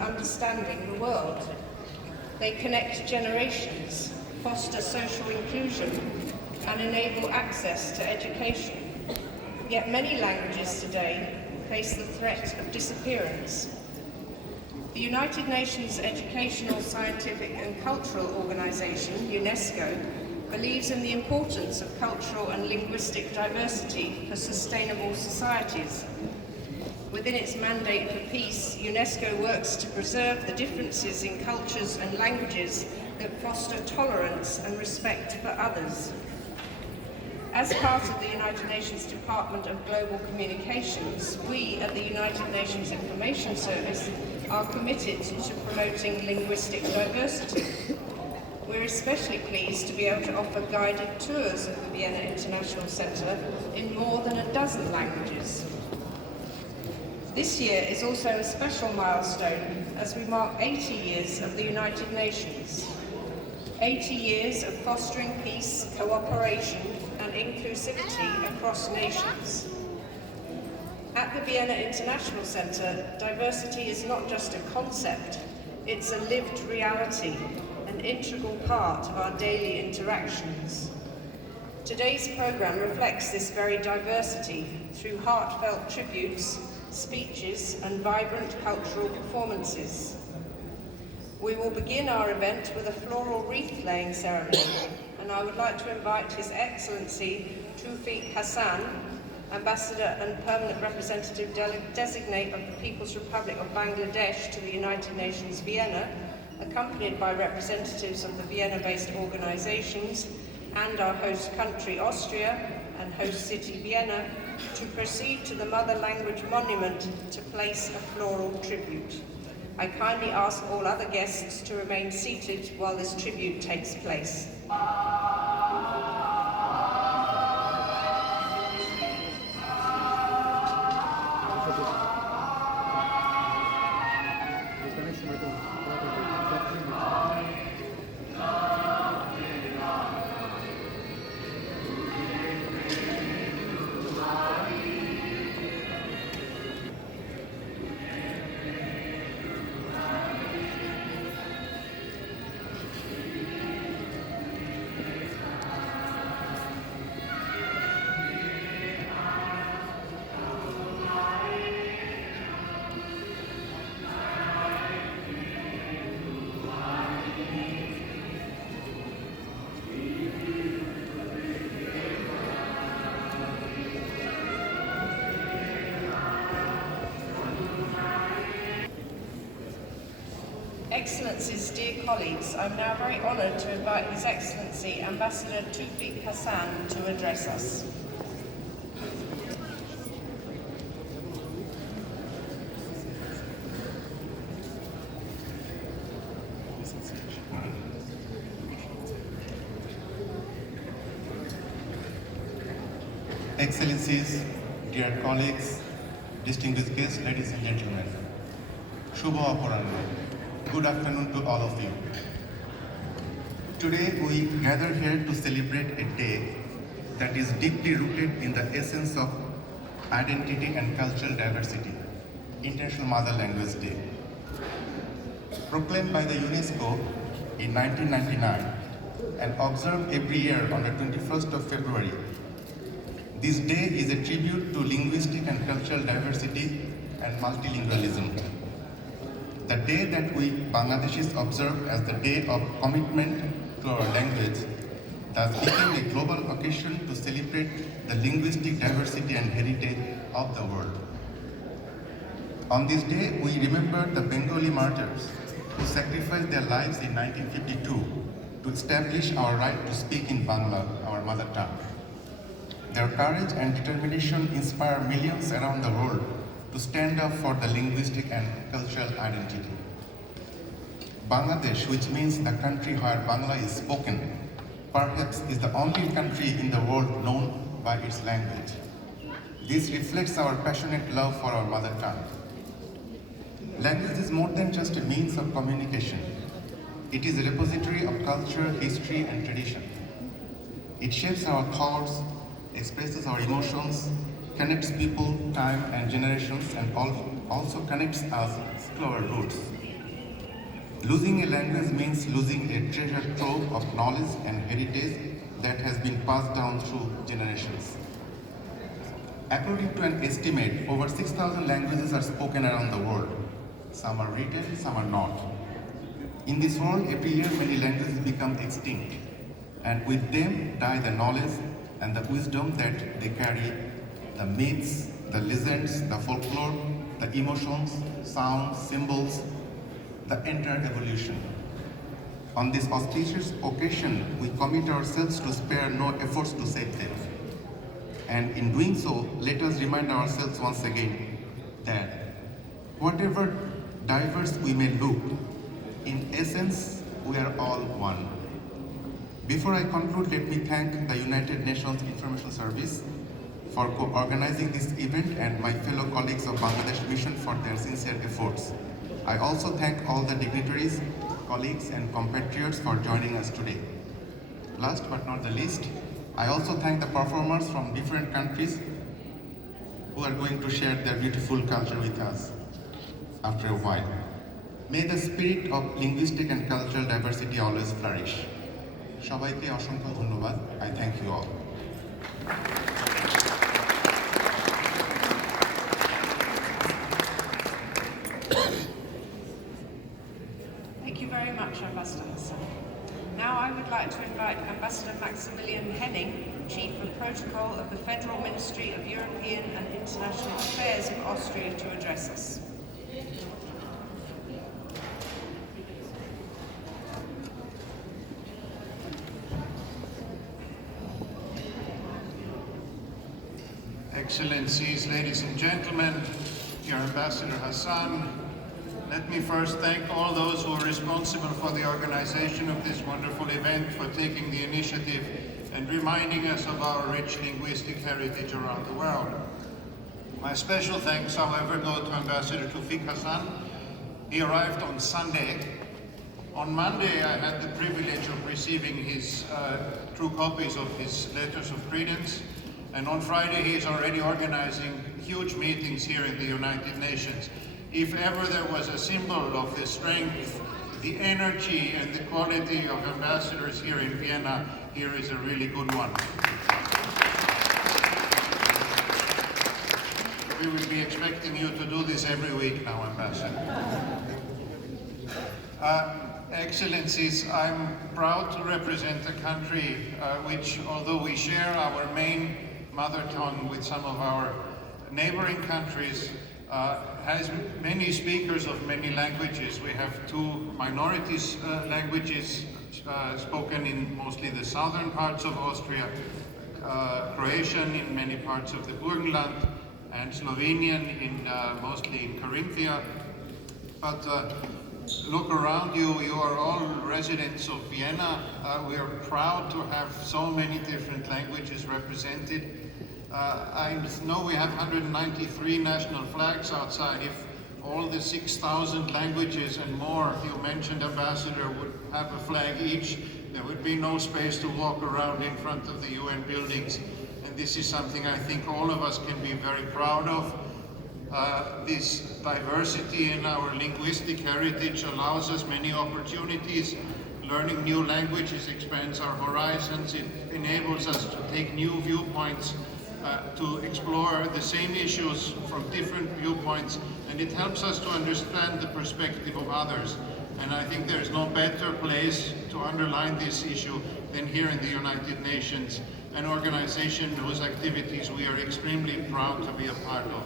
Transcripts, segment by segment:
understanding the world. They connect generations, foster social inclusion, and enable access to education. Yet many languages today face the threat of disappearance. The United Nations Educational, Scientific and Cultural Organization, UNESCO, believes in the importance of cultural and linguistic diversity for sustainable societies. Within its mandate for peace, UNESCO works to preserve the differences in cultures and languages that foster tolerance and respect for others. As part of the United Nations Department of Global Communications, we at the United Nations Information Service are committed to promoting linguistic diversity. We're especially pleased to be able to offer guided tours of the Vienna International Centre in more than a dozen languages. This year is also a special milestone as we mark 80 years of the United Nations. 80 years of fostering peace, cooperation and inclusivity across nations. At the Vienna International Centre, diversity is not just a concept, it's a lived reality, an integral part of our daily interactions. Today's programme reflects this very diversity through heartfelt tributes, speeches and vibrant cultural performances. We will begin our event with a floral wreath-laying ceremony, and I would like to invite His Excellency Toufiq Hassan, Ambassador and Permanent Representative Designate of the People's Republic of Bangladesh to the United Nations Vienna, accompanied by representatives of the Vienna-based organisations and our host country Austria and host city Vienna, to proceed to the Mother Language Monument to place a floral tribute. I kindly ask all other guests to remain seated while this tribute takes place. Excellencies, dear colleagues, I'm now very honoured to invite His Excellency Ambassador Toufiq Hassan to address us. Excellencies, dear colleagues, distinguished guests, ladies and gentlemen, Shubho Aparanna. Good afternoon to all of you. Today we gather here to celebrate a day that is deeply rooted in the essence of identity and cultural diversity, International Mother Language Day. Proclaimed by the UNESCO in 1999 and observed every year on the 21st of February, this day is a tribute to linguistic and cultural diversity and multilingualism. The day that we Bangladeshis observe as the day of commitment to our language thus became a global occasion to celebrate the linguistic diversity and heritage of the world. On this day, we remember the Bengali martyrs who sacrificed their lives in 1952 to establish our right to speak in Bangla, our mother tongue. Their courage and determination inspire millions around the world to stand up for the linguistic and cultural identity. Bangladesh, which means the country where Bangla is spoken, perhaps is the only country in the world known by its language. This reflects our passionate love for our mother tongue. Language is more than just a means of communication. It is a repository of culture, history, and tradition. It shapes our thoughts, expresses our emotions, connects people, time, and generations, and also connects us to our roots. Losing a language means losing a treasure trove of knowledge and heritage that has been passed down through generations. According to an estimate, over 6,000 languages are spoken around the world. Some are written, some are not. In this world, every year many languages become extinct, and with them die the knowledge and the wisdom that they carry, the myths, the legends, the folklore, the emotions, sounds, symbols, the entire evolution. On this auspicious occasion, we commit ourselves to spare no efforts to save them. And in doing so, let us remind ourselves once again that whatever diverse we may look, in essence, we are all one. Before I conclude, let me thank the United Nations Information Service for co-organizing this event and my fellow colleagues of Bangladesh Mission for their sincere efforts. I also thank all the dignitaries, colleagues and compatriots for joining us today. Last but not the least, I also thank the performers from different countries who are going to share their beautiful culture with us after a while. May the spirit of linguistic and cultural diversity always flourish. সবাইকে অসংখ্য ধন্যবাদ. I thank you all. Thank you very much, Ambassador Hassan. Now I would like to invite Ambassador Maximilian Henning, Chief of Protocol of the Federal Ministry of European and International Affairs of Austria, to address us. Excellencies, ladies and gentlemen, dear Ambassador Hassan, let me first thank all those who are responsible for the organization of this wonderful event for taking the initiative and reminding us of our rich linguistic heritage around the world. My special thanks, however, go to Ambassador Toufiq Hassan. He arrived on Sunday. On Monday, I had the privilege of receiving his true copies of his letters of credence. And on Friday, he is already organizing huge meetings here in the United Nations. If ever there was a symbol of the strength, the energy, and the quality of ambassadors here in Vienna, here is a really good one. We will be expecting you to do this every week now, Ambassador. Excellencies, I'm proud to represent a country which, although we share our main mother tongue with some of our neighboring countries, has many speakers of many languages. We have two minorities languages spoken in mostly the southern parts of Austria, Croatian in many parts of the Burgenland, and Slovenian mostly in Carinthia. But look around you, you are all residents of Vienna. We are proud to have so many different languages represented. I know we have 193 national flags outside. If all the 6,000 languages and more you mentioned, Ambassador, would have a flag each, there would be no space to walk around in front of the UN buildings. And this is something I think all of us can be very proud of. This diversity in our linguistic heritage allows us many opportunities. Learning new languages expands our horizons. It enables us to take new viewpoints, to explore the same issues from different viewpoints, and it helps us to understand the perspective of others. And I think there's no better place to underline this issue than here in the United Nations, an organization whose activities we are extremely proud to be a part of.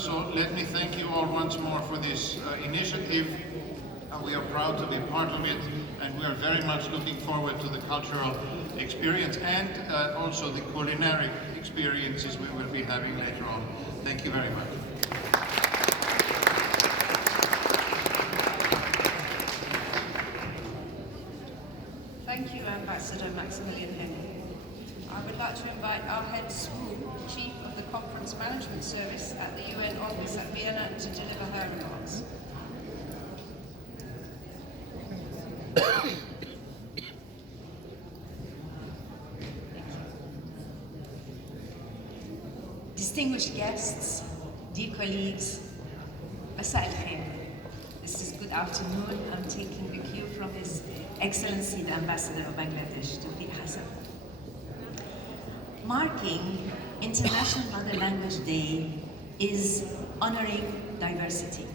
So let me thank you all once more for this initiative. We are proud to be part of it, and we are very much looking forward to the cultural experience and also the culinary experiences we will be having later on. Thank you very much. Thank you, Ambassador Maximilian Henning. I would like to invite Arhed Swoon, Chief of the Conference Management Service at the UN Office at Vienna, to deliver her remarks. Distinguished guests, dear colleagues, Masā al-Khair. This is good afternoon. I'm taking the cue from His Excellency, the Ambassador of Bangladesh, Tawfiq Hassan. Marking International Mother Language Day is honoring diversity.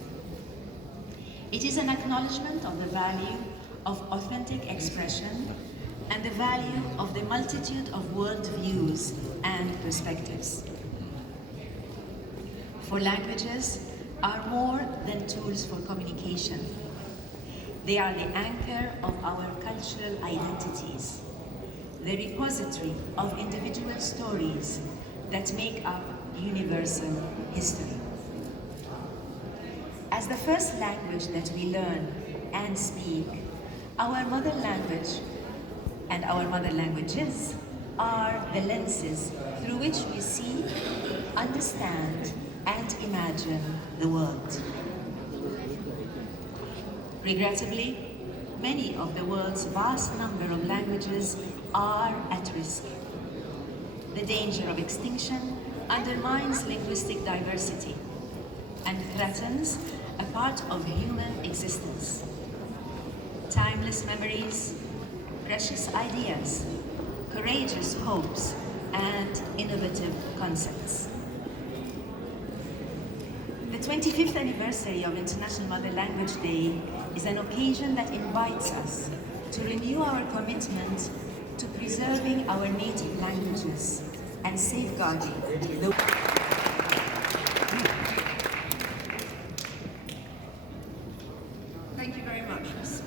It is an acknowledgement of the value of authentic expression and the value of the multitude of worldviews and perspectives. For languages are more than tools for communication. They are the anchor of our cultural identities, the repository of individual stories that make up universal history. As the first language that we learn and speak, our mother language and our mother languages are the lenses through which we see, understand, and imagine the world. Regrettably, many of the world's vast number of languages are at risk. The danger of extinction undermines linguistic diversity and threatens a part of human existence. Timeless memories, precious ideas, courageous hopes, and innovative concepts. The 25th anniversary of International Mother Language Day is an occasion that invites us to renew our commitment to preserving our native languages and safeguarding the... Thank you very much, Ms.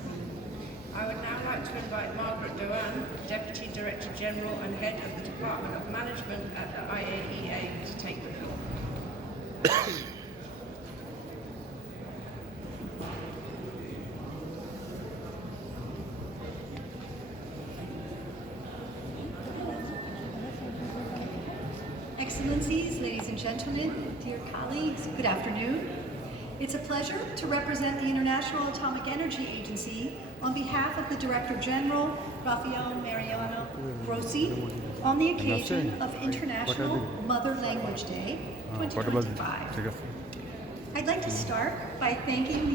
I would now like to invite Margaret Doan, Deputy Director General and Head of the Department of Management at the IAEA, to take the floor. Excellencies, ladies and gentlemen, dear colleagues, good afternoon. It's a pleasure to represent the International Atomic Energy Agency on behalf of the Director General, Rafael Mariano Grossi, on the occasion of International Mother Language Day 2025. I'd like to start by thanking the